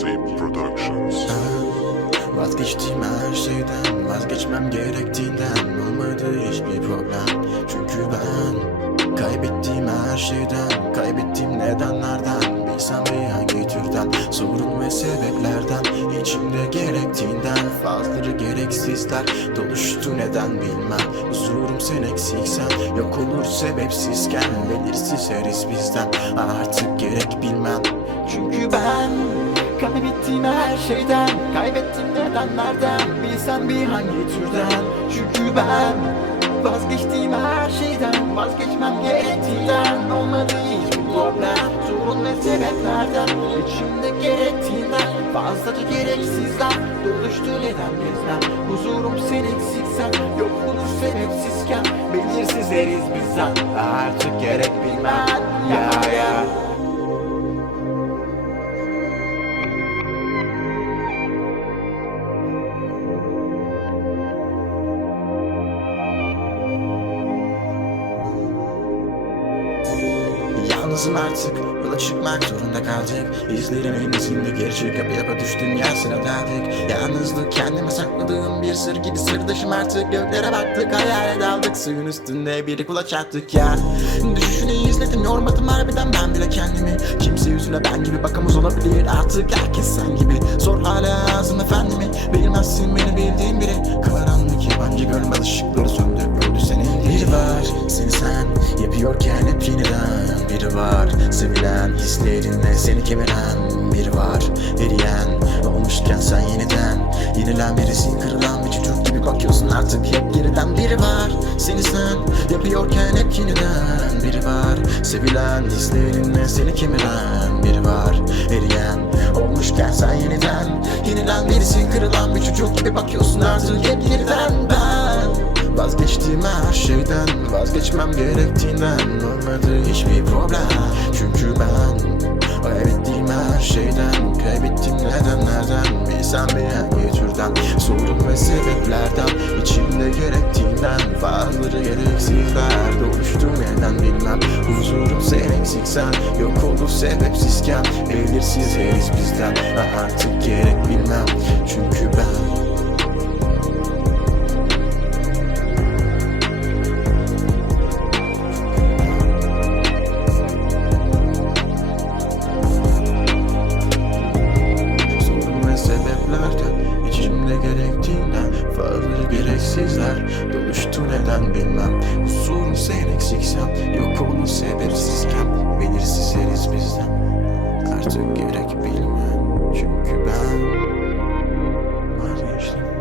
Tape Productions. Vazgeçtim her şeyden Vazgeçmem gerektiğinden Olmadı hiçbir problem. Çünkü ben Kaybettiğim her şeyden Kaybettiğim nedenlerden Bilsem bir hangi türden Sorun ve sebeplerden içimde gerektiğinden Fazları gereksizler. Doluştu neden bilmem Huzurum sen eksiksen Yok olur sebepsizken Belirsiz heriz bizden. Artık gerek bilmem Çünkü ben Kaybettiğim her şeyden. Kaybettiğim nedenlerden Bilsem bir hangi türden? Çünkü ben Vazgeçtiğim her şeyden. Vazgeçmem gerektiğinden. Olmadı hiçbir problem. Sorun ve sebeplerden. İçimde gerektiğinden. Fazlaca gereksizler. Doluştu neden bizden? Huzurum sen eksiksen Yok olur sebepsizken. Belirsiz heriz bizden. Artık gerek bilmem. Ya Yalnızım artık yola çıkmak zorunda kaldık. İzlerimin izinde geri çıkıp yapa düş dünyasına daldık Yalnızlık kendime sakladığım bir sır gibi sırdaşım artık. Göklere baktık hayale daldık. Suyun üstünde bir kulaç attık ya. Düşüşünü izledim yormadım harbiden ben bile kendimi. Kimse yüzüne ben gibi bakamaz olabilir artık. Herkes sen gibi. Sor hala ağzım efendimi Bilmezsin beni bildiğin Biri var sevilen hislerinle seni kemiren Biri var. Eriyen olmuşken sen yeniden Yenilen birisi kırılan bir çocuk gibi bakıyorsun. Artık hep geriden Biri var seni sen yapıyorken hep yeniden Biri var. Sevilen hislerinle seni kemiren Biri var. Eriyen olmuşken sen yeniden Yenilen birisi kırılan bir çocuk gibi bakıyorsun. Artık hep geriden ben Vazgeçtiğim her şeyden Vazgeçmem gerektiğinden. Olmadı hiçbir problem. Çünkü ben Kaybettiğim her şeyden Kaybettiğim nedenlerden. Bilsem bir türden Sorun ve sebeplerden. İçimde gerektiğinden Fazları gereksizler Doluştu neden bilmem. Huzurum sen eksiksen Yok oldu sebepsizken. Belirsiz heriz bizden Artık gerek bilmem. Çünkü ben neden bilmem. Kusurum sen eksiksem Yok olur sebepsizken Belirsizleriz bizden. Artık gerek bilmem. Çünkü ben Vazgeçtim